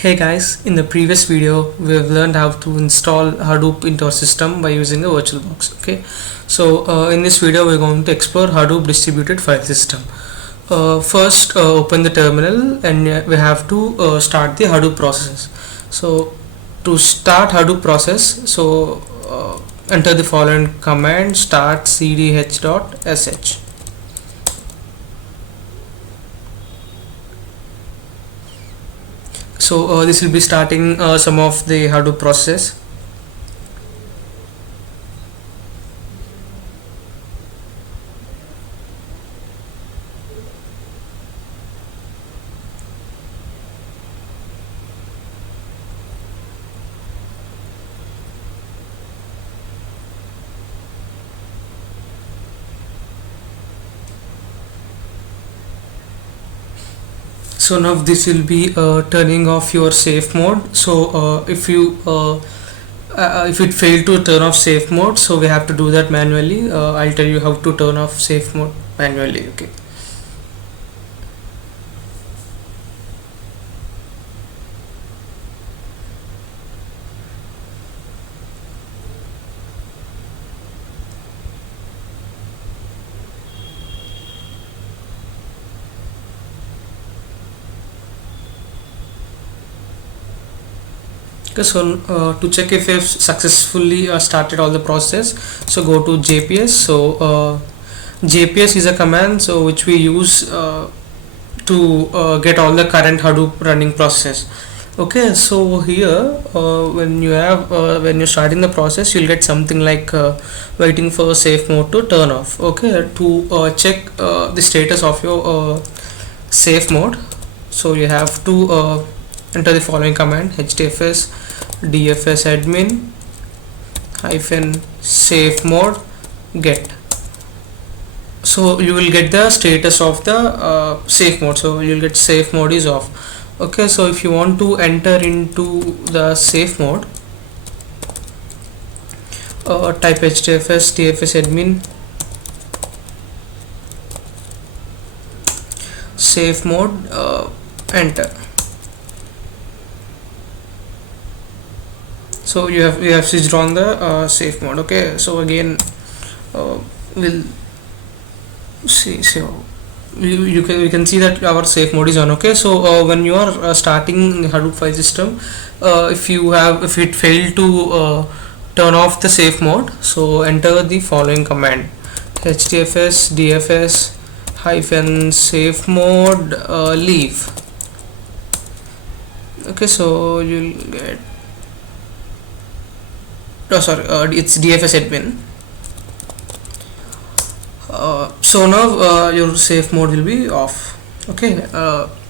Hey guys, in the previous video we have learned how to install Hadoop into our system by using a VirtualBox. Okay, so in this video we're going to explore Hadoop distributed file system. First, open the terminal and we have to start the Hadoop process. So to start Hadoop process, enter the following command: start cdh.sh. So this will be starting some of the Hadoop process. So now this will be turning off your safe mode. So if it failed to turn off safe mode, so we have to do that manually. I'll tell you how to turn off safe mode manually. Okay. Okay, so to check if you've successfully started all the process, so go to JPS. So JPS is a command so which we use to get all the current Hadoop running process. Okay, so here when you're starting the process, you'll get something like waiting for safe mode to turn off. Okay, to check the status of your safe mode, so you have to enter the following command: hdfs dfs admin hyphen safe mode get. So you will get the status of the safe mode. So you'll get safe mode is off. Okay, so if you want to enter into the safe mode, type hdfs dfs admin safe mode, enter. So you have switched on the safe mode. Okay, so again we'll see. So we can see that our safe mode is on. Okay, so when you are starting Hadoop file system, if it failed to turn off the safe mode, so enter the following command: hdfs dfs hyphen safe mode leave. Okay, so you'll get it's dfs admin. So now your safe mode will be off. Okay,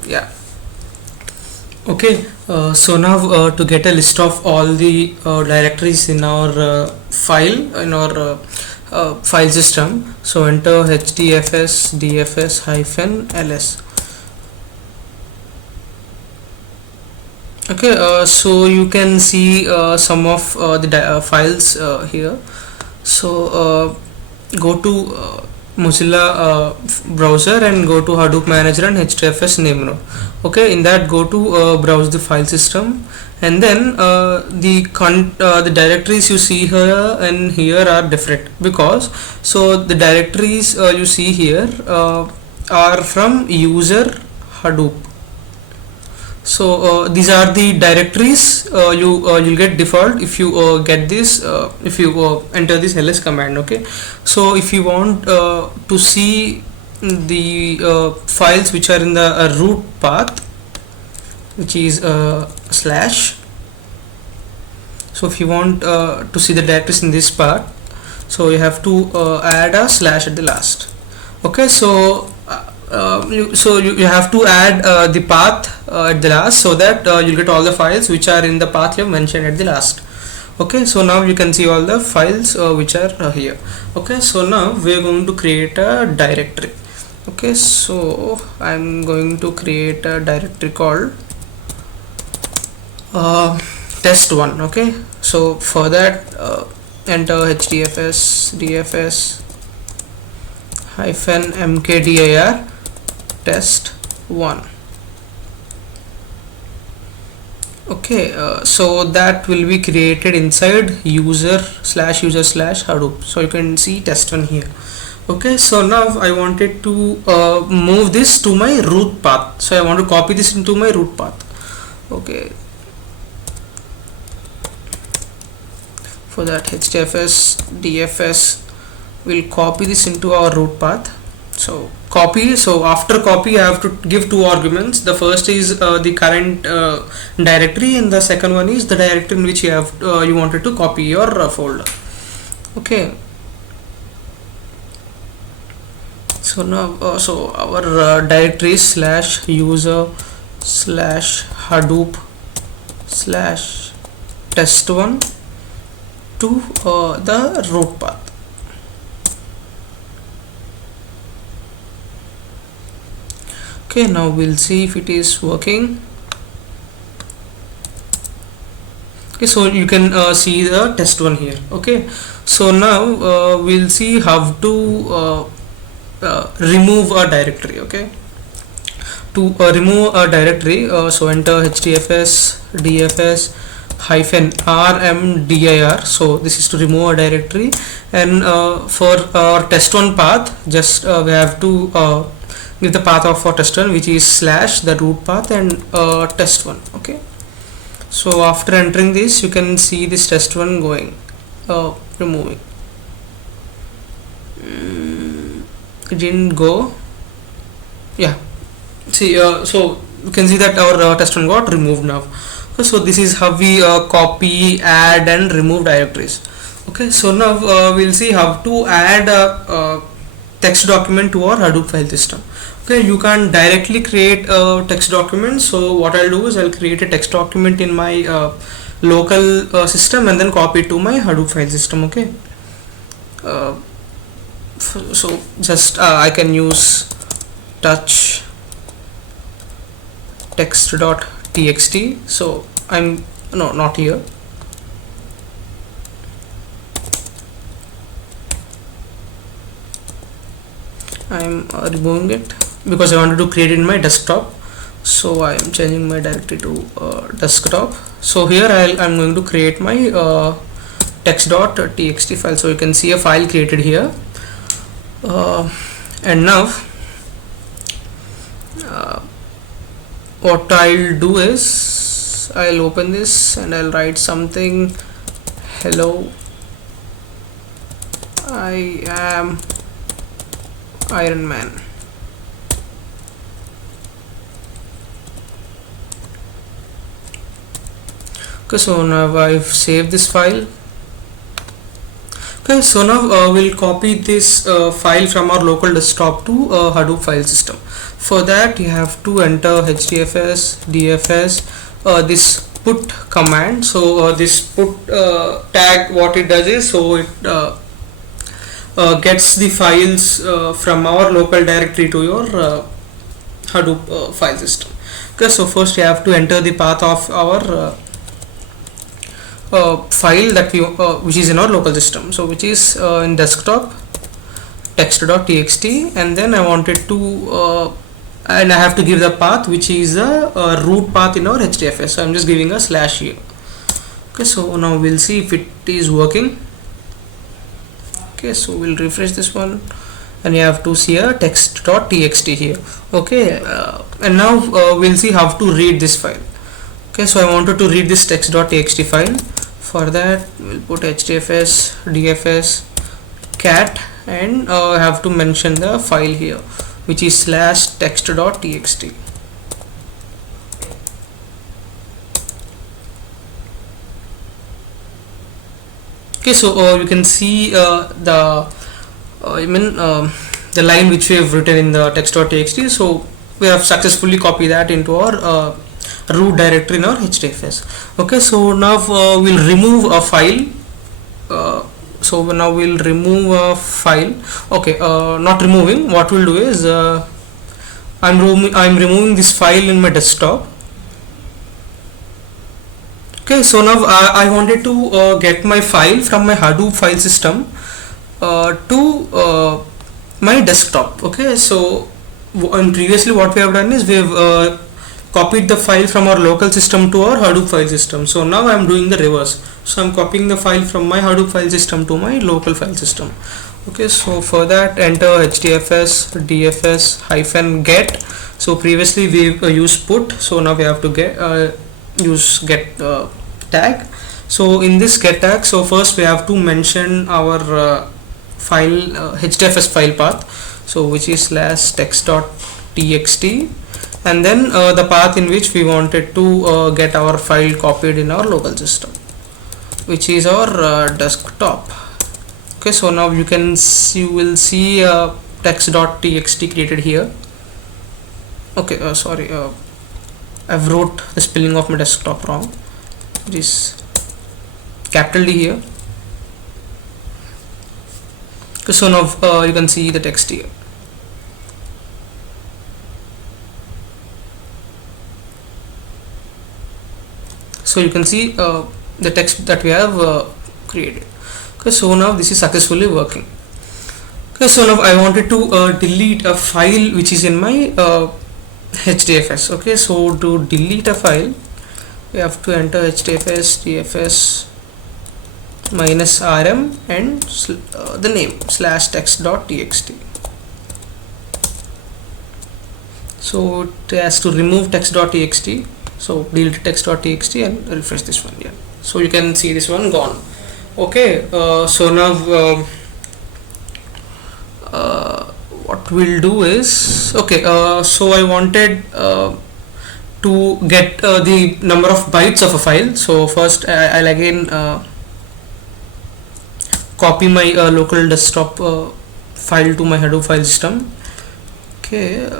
yeah. Okay, so now to get a list of all the directories in our file system, so enter hdfs dfs hyphen ls. Okay, so you can see some of the files here. So go to Mozilla browser and go to Hadoop Manager and hdfs name node. Okay, in that go to browse the file system, and then the directories you see here and here are different, because so the directories you see here are from user Hadoop. So these are the directories you'll get default if you get this if you enter this ls command. Okay, so if you want to see the files which are in the root path, which is slash, so if you want to see the directories in this part, so you have to add a slash at the last. Okay, so you have to add the path at the last, so that you'll get all the files which are in the path you have mentioned at the last. Okay, so now you can see all the files which are here. Okay, so now we are going to create a directory. Okay, so I'm going to create a directory called test1. Okay, so for that enter hdfs dfs hyphen mkdir test1. Okay, so that will be created inside user slash Hadoop. So you can see test one here. Okay, so now I wanted to move this to my root path. So I want to copy this into my root path. Okay, for that HDFS DFS will copy this into our root path. So copy, so after copy I have to give two arguments. The first is the current directory, and the second one is the directory in which you wanted to copy your folder. Okay, so now so our directory is slash user slash Hadoop slash test1 to the root path. Okay, now we'll see if it is working. Okay, so you can see the test one here. Okay, so now we'll see how to remove a directory. Okay, to remove a directory, so enter hdfs dfs hyphen rmdir. So this is to remove a directory, and for our test1 path, just we have to give the path of our test1, which is slash the root path and test1. Okay, so after entering this, you can see this test1 going removing. It didn't go. Yeah, see, so you can see that our test1 got removed now. Okay, so this is how we copy, add and remove directories. Okay, so now we'll see how to add a text document to our Hadoop file system. Okay, you can directly create a text document. So what I'll do is I'll create a text document in my local system and then copy it to my Hadoop file system. Okay, so just I can use touch text.txt. so I'm not here. I'm removing it because I wanted to create it in my desktop. So I am changing my directory to desktop. So here I'm going to create my text.txt file. So you can see a file created here, and now what I'll do is I'll open this and I'll write something. Hello, I am Iron Man. Okay, so now I've saved this file. Okay, so now we'll copy this file from our local desktop to Hadoop file system. For that, you have to enter hdfs dfs this put command. So this put tag, what it does is, so it gets the files from our local directory to your Hadoop file system. Okay, so first you have to enter the path of our file that we which is in our local system, so which is in desktop text.txt, and then I wanted to and I have to give the path which is a root path in our HDFS. So I'm just giving a slash here. Okay, so now we'll see if it is working. Okay, so we'll refresh this one and you have to see a text.txt here. Okay, and now we'll see how to read this file. Okay, so I wanted to read this text.txt file. For that, we'll put hdfs dfs cat and have to mention the file here, which is slash text.txt. Okay, so you can see the the line which we have written in the text.txt. So we have successfully copied that into our root directory in our HDFS. Okay, so now we'll remove a file. So now we'll remove a file. Okay, not removing. What we'll do is I'm removing this file in my desktop. Okay, so now I wanted to get my file from my Hadoop file system to my desktop. Okay, so and previously what we have done is we have copied the file from our local system to our Hadoop file system. So now I am doing the reverse. So I'm copying the file from my Hadoop file system to my local file system. Okay, so for that enter hdfs dfs hyphen get. So previously we used put, so now we have to get use get tag. So in this get tag, so first we have to mention our file hdfs file path, so which is slash text.txt, and then the path in which we wanted to get our file copied in our local system, which is our desktop. Okay, so now you will see text.txt created here. Okay, sorry, I've wrote the spelling of my desktop wrong. It is capital D here. Okay, so now you can see the text here. So you can see the text that we have created. Okay, so now this is successfully working. Okay, so now I wanted to delete a file which is in my HDFS. Okay, so to delete a file, we have to enter HDFS dfs minus rm and the name slash text.txt. So it has to remove text.txt. So delete text.txt and refresh this one. Yeah, so you can see this one gone. Okay, so now what we'll do is, okay, so I wanted to get the number of bytes of a file. So first I'll again copy my local desktop file to my Hadoop file system. Okay,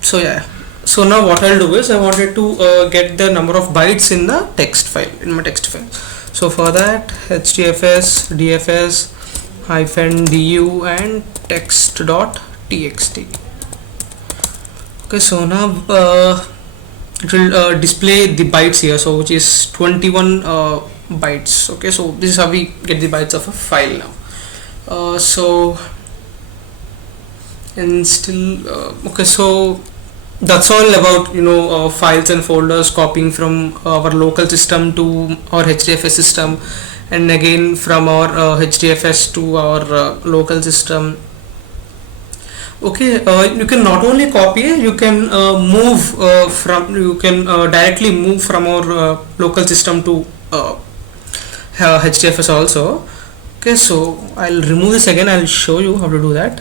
so yeah, so now what I'll do is I wanted to get the number of bytes in the text file, in my text file. So for that hdfs dfs hyphen du and text.txt. Okay, so now it will display the bytes here, so which is 21 bytes. Okay, so this is how we get the bytes of a file now. So and still okay, so that's all about files and folders, copying from our local system to our HDFS system, and again from our HDFS to our local system. Okay, you can not only copy, you can directly move from our local system to HDFS also. Okay, so I'll remove this again. I'll show you how to do that.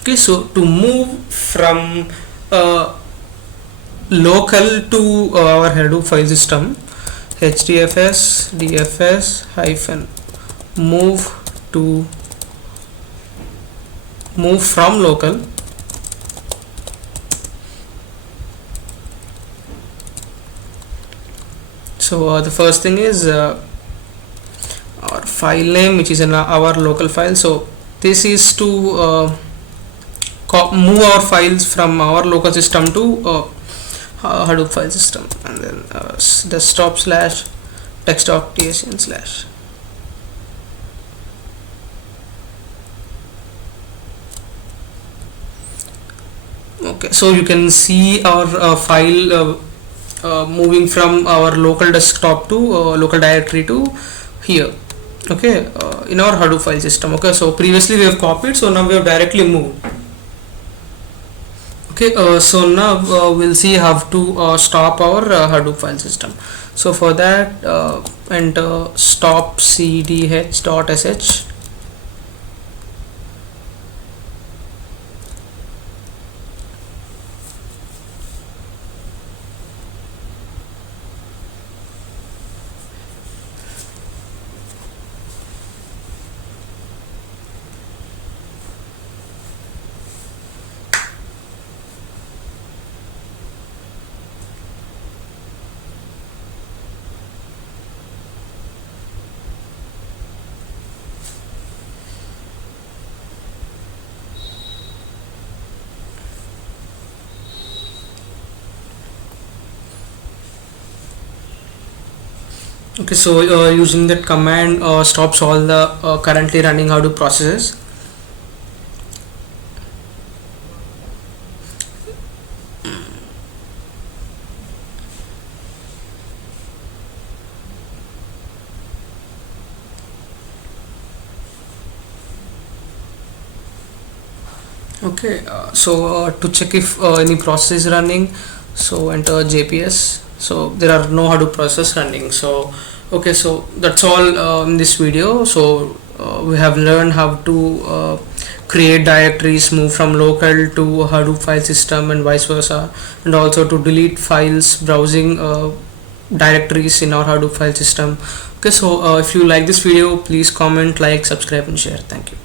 Okay, so to move from local to our Hadoop file system, hdfs dfs hyphen move from local. So the first thing is our file name, which is in our local file. So this is to move our files from our local system to Hadoop file system, and then desktop slash text.tsn slash. Okay, so you can see our file moving from our local desktop to local directory to here. Okay, in our Hadoop file system. Okay, so previously we have copied, so now we have directly moved. Okay, so now we'll see how to stop our Hadoop file system. So for that enter stop cdh.sh. Okay, so using that command stops all the currently running Hadoop processes. Okay, to check if any process is running, so enter JPS. So there are no Hadoop process running. So okay, so that's all in this video. So we have learned how to create directories, move from local to Hadoop file system, and vice versa, and also to delete files, browsing directories in our Hadoop file system. Okay, so if you like this video, please comment, like, subscribe, and share. Thank you.